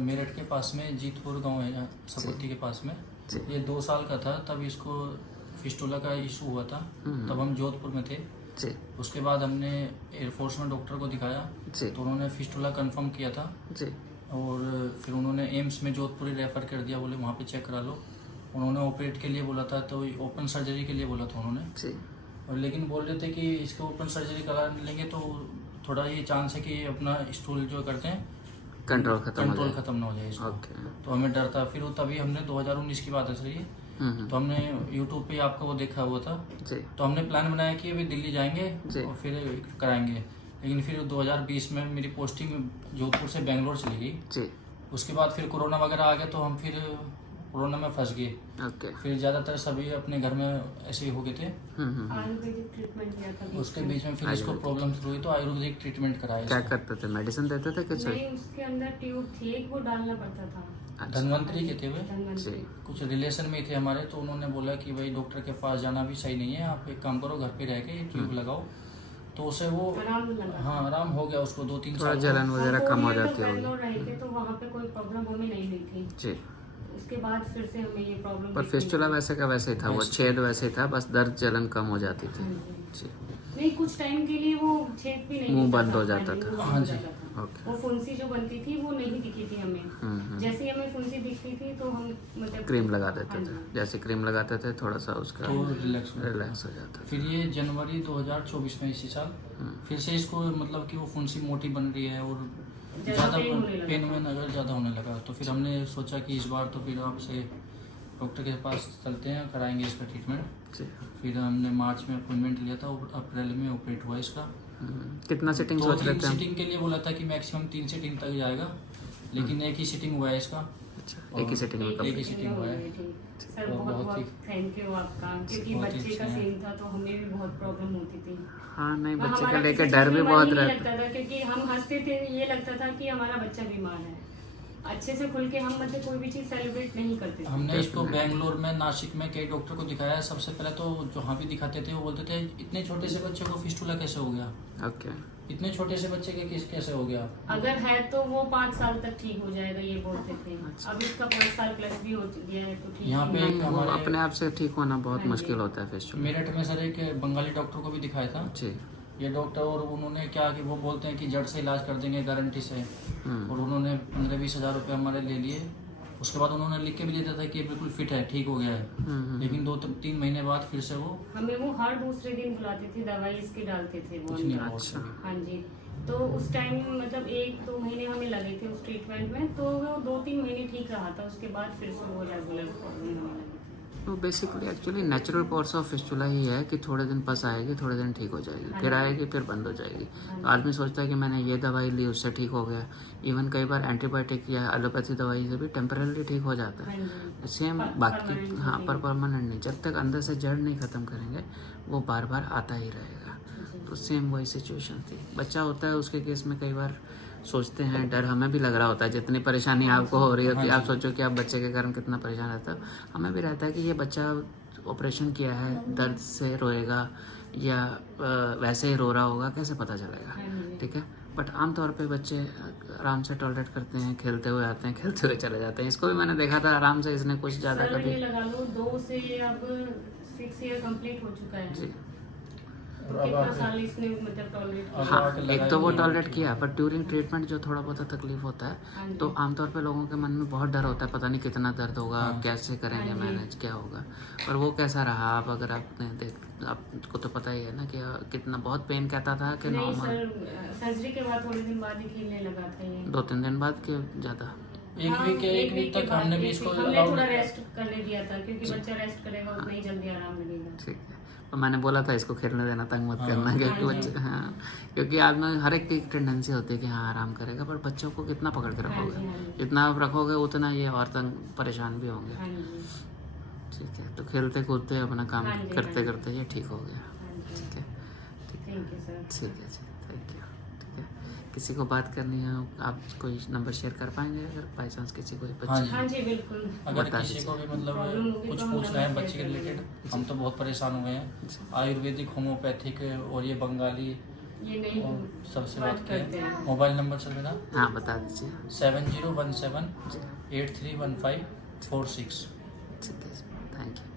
मेरठ के पास में जीतपुर गांव है, सपुती के पास में। जी। ये 2 साल का था तब इसको फिस्टुला का इशू हुआ था। तब हम जोधपुर में थे। जी उसके बाद हमने एयरफोर्स में डॉक्टर को दिखाया जी तो उन्होंने फिस्टुला कंफर्म किया था जी और फिर उन्होंने एम्स में जोधपुर ही रेफ़र कर दिया, बोले वहाँ पे चेक करा लो। उन्होंने ऑपरेट के लिए बोला था, तो ओपन सर्जरी के लिए बोला था उन्होंने। जी और लेकिन बोल रहे थे कि इसको ओपन सर्जरी करा लेंगे तो थोड़ा ये चांस है कि अपना स्टूल जो करते हैं कंट्रोल कंट्रोल खत्म ना हो जाए इसको। ओके। तो हमें डर था। फिर वो तभी हमने 2019 की बात है सर ये, तो हमने यूट्यूब पे आपका वो देखा हुआ था। जी तो हमने प्लान बनाया कि अभी दिल्ली जाएंगे जी। और फिर कराएंगे। लेकिन फिर 2020 में मेरी पोस्टिंग जोधपुर से बेंगलोर चली गई। जी उसके बाद फिर कोरोना वगैरह आ गया तो हम फिर कोरोना में फंस गए। ओके। फिर ज़्यादातर सभी अपने घर में ऐसे ही हो गए थे। आयुर्वेदिक ट्रीटमेंट लिया था उसके बीच में फिर इसको प्रॉब्लम शुरू हुई तो आयुर्वेदिक ट्रीटमेंट कराया क्या इसको। करते थे, मेडिसिन देते थे कुछ? नहीं, उसके अंदर ट्यूब थी एक, वो डालना पड़ता था। अच्छा। धनवंतरी के थे वे, धनवंतरी। जी कुछ रिलेशन में ही थे हमारे। तो उन्होंने बोला कि भाई डॉक्टर के पास जाना भी सही नहीं है, आप एक काम करो घर पे रह के ट्यूब लगाओ। तो उसे वो आराम लगा। हाँ आराम हो गया उसको 2-3 थोड़ा साल। जलन वगैरह हम कम हो 4 ईयर जाती तक होगी। बेंगलोर रहे थे तो वहाँ पे कोई प्रॉब्लम हमें नहीं हुई थी। जी। उसके बाद फिर से हमें ये प्रॉब्लम पर फिस्टुला वैसे का वैसे ही था, वो छेद वैसे ही था, बस दर्द जलन कम हो जाती थी। जी। नहीं, कुछ टाइम के लिए वो छेद भी नहीं मुंह दिखता बंद था, हो जाता मुंह था। बंद हाँ हो जी। जाता था। ओके। वो फुंसी जो बनती थी वो नहीं दिखी थी हमें। जैसे ही हमें फुंसी दिखती थी तो हम मतलब क्रीम लगा देते हाँ थे, जी। जैसे क्रीम लगाते थे थोड़ा सा उसका तो रिलैक्स हो। रिलैक्स हो जाता था। फिर ये जनवरी 2024 में इसी साल फिर से इसको मतलब कि वो फुंसी मोटी बन रही है और ज़्यादा पेन होने लगा। पेन में अगर ज़्यादा होने लगा। तो फिर हमने सोचा कि इस बार तो फिर आपसे डॉक्टर के पास चलते हैं, कराएंगे इसका ट्रीटमेंट। जी। फिर हमने मार्च में अपॉइंटमेंट लिया था और अप्रैल में ऑपरेट हुआ इसका। कितना सिटिंग सोच रहे 2-3 थे हम? सीटिंग के लिए बोला था कि मैक्सिमम 3 सीटिंग तक जाएगा, लेकिन एक ही सीटिंग हुआ है इसका। अच्छा, एक ही सिटिंग में एक कम? ही सीटिंग हुआ है। सर और बहुत बहुत ही- बहुत थैंक यू आपका, क्योंकि बहुत ही बच्चे का अच्छे हैं। सीन था तो हमें भी बहुत प्रॉब्लम होती थी। हाँ नहीं, बच्चे हमारा का लेके किसी डर चीज़ भी में बहुत मन नहीं रहता। लगता था, क्योंकि हम हंसते थे, ये लगता था कि हमारा बच्चा बीमार है। अच्छे से खुल के हम मतलब कोई भी चीज़ सेलिब्रेट नहीं करते थे। हमने इसको बेंगलोर में, नासिक में कई डॉक्टर को दिखाया। सबसे पहले तो जहाँ भी दिखाते थे वो बोलते थे इतने छोटे से बच्चे को फिस्टुला कैसे हो गया, ओके। इतने छोटे से बच्चे के कैसे हो गया। अगर है तो वो 5 साल तक ठीक हो जाएगा, ये बोलते थे। अब इसका 5 साल प्लस भी हो गया है तो ठीक यहाँ पे है। एक वो हमारे अपने आप से ठीक होना बहुत मुश्किल होता है फिस्टुला। मेरठ में सर एक बंगाली डॉक्टर को भी दिखाया था जी। ये डॉक्टर, और उन्होंने क्या कि वो बोलते हैं कि जड़ से इलाज कर देंगे गारंटी से। और उन्होंने 15-20 हज़ार रुपये हमारे ले लिए। उसके बाद उन्होंने लिख के भी दिया था कि ये बिल्कुल फिट है, ठीक हो गया है। लेकिन 2-3 महीने बाद फिर से वो हमें वो हर दूसरे दिन बुलाते थे, दवाई इसके डालते थे वो कुछ नहीं अंदर। हुआ अच्छा। उसको। हाँ जी। तो उस टाइम मतलब 1-2 महीने हमें लगे थे उस ट्रीटमेंट में, तो वो 2-3 महीने ठीक रहा था। उसके बाद फिर से वो रेगुलर प्रॉब्लम होने लगी थी। तो basically actually natural course of fistula ही है कि थोड़े दिन पस आएगी, थोड़े दिन ठीक हो जाएगी, फिर आएगी, फिर बंद हो जाएगी। तो आदमी सोचता है कि मैंने ये दवाई ली उससे ठीक हो गया। इवन कई बार एंटीबायोटिक या एलोपैथी दवाई से भी टेम्पररी ठीक हो जाता हाँ है। जी। सेम बाकी permanent हाँ, नहीं। पर परमानेंट नहीं। जब तक अंदर से जड़ नहीं ख़त्म करेंगे वो बार बार आता ही रहेगा। तो सेम वही सिचुएशन थी। बच्चा होता है उसके केस में कई बार सोचते हैं, डर हमें भी लग रहा होता है। जितनी परेशानी आपको हो रही होती है, आप सोचो कि आप बच्चे के कारण कितना परेशान रहता है। हमें भी रहता है कि ये बच्चा ऑपरेशन किया है, दर्द से रोएगा या वैसे ही रो रहा होगा, कैसे पता चलेगा? ठीक है। बट आमतौर पे बच्चे आराम से टॉलरेट करते हैं, खेलते हुए आते हैं, खेलते हुए चले जाते हैं। इसको भी मैंने देखा था आराम से, इसने कुछ ज़्यादा सर कभी ये लगा लो 2 से अब 6 ईयर कंप्लीट हो चुका है। जी। तो कितना साल इसने मतलब टॉलरेट किया। हाँ, एक तो वो टॉलरेट किया, पर ड्यूरिंग ट्रीटमेंट जो थोड़ा बहुत तकलीफ होता हाँ है जी। तो आमतौर पे लोगों के मन में बहुत डर होता है, पता नहीं कितना दर्द होगा, कैसे करेंगे हाँ जी। मैनेज, क्या होगा। पर वो कैसा रहा? आप अगर आपने आपको तो पता ही है ना कि कितना बहुत पेन कहता था कि नहीं नॉर्मल सर, सर्जरी के बाद थोड़े दिन बाद ही खेलने लगा था ये। 2-3 दिन बाद के ज़्यादा? एक वीक तक हमने भी इसको हमने allow थोड़ा नहीं- रेस्ट करने दिया था, क्योंकि बच्चा रेस्ट करेगा उतना ही जल्दी आराम मिलेगा। ठीक है। तो मैंने बोला था इसको खेलने देना, तंग मत करना, क्योंकि बच्चे हाँ, क्योंकि आदमी हर एक की टेंडेंसी होती है कि हाँ आराम करेगा, पर बच्चों को कितना पकड़ के रखोगे? जितना आप रखोगे उतना ये और तंग परेशान भी होंगे। हाँ जी। ठीक है। तो खेलते कूदते अपना काम हाँ जी, करते हाँ जी। करते ये ठीक हो गया। हाँ जी। ठीक है। ठीक है। Thank you sir. ठीक है जी, थैंक यू। ठीक है। किसी को बात करनी है आप कोई नंबर शेयर कर पाएंगे अगर बाई चांस किसी को हाँ जी। हाँ जी बिल्कुल। अगर बता किसी को भी मतलब प्रॉब्लम होगी कुछ तो हम पूछना है नंबर बच्चे के शेयर कर रिलेटेड, हम तो बहुत परेशान हुए हैं। आयुर्वेदिक, होम्योपैथिक और ये बंगाली ये नहीं और सबसे बात बात करते किया। हैं। मोबाइल नंबर सर मेरा हाँ बता दीजिए। 7017 जी 8315 46। ठीक है, थैंक यू।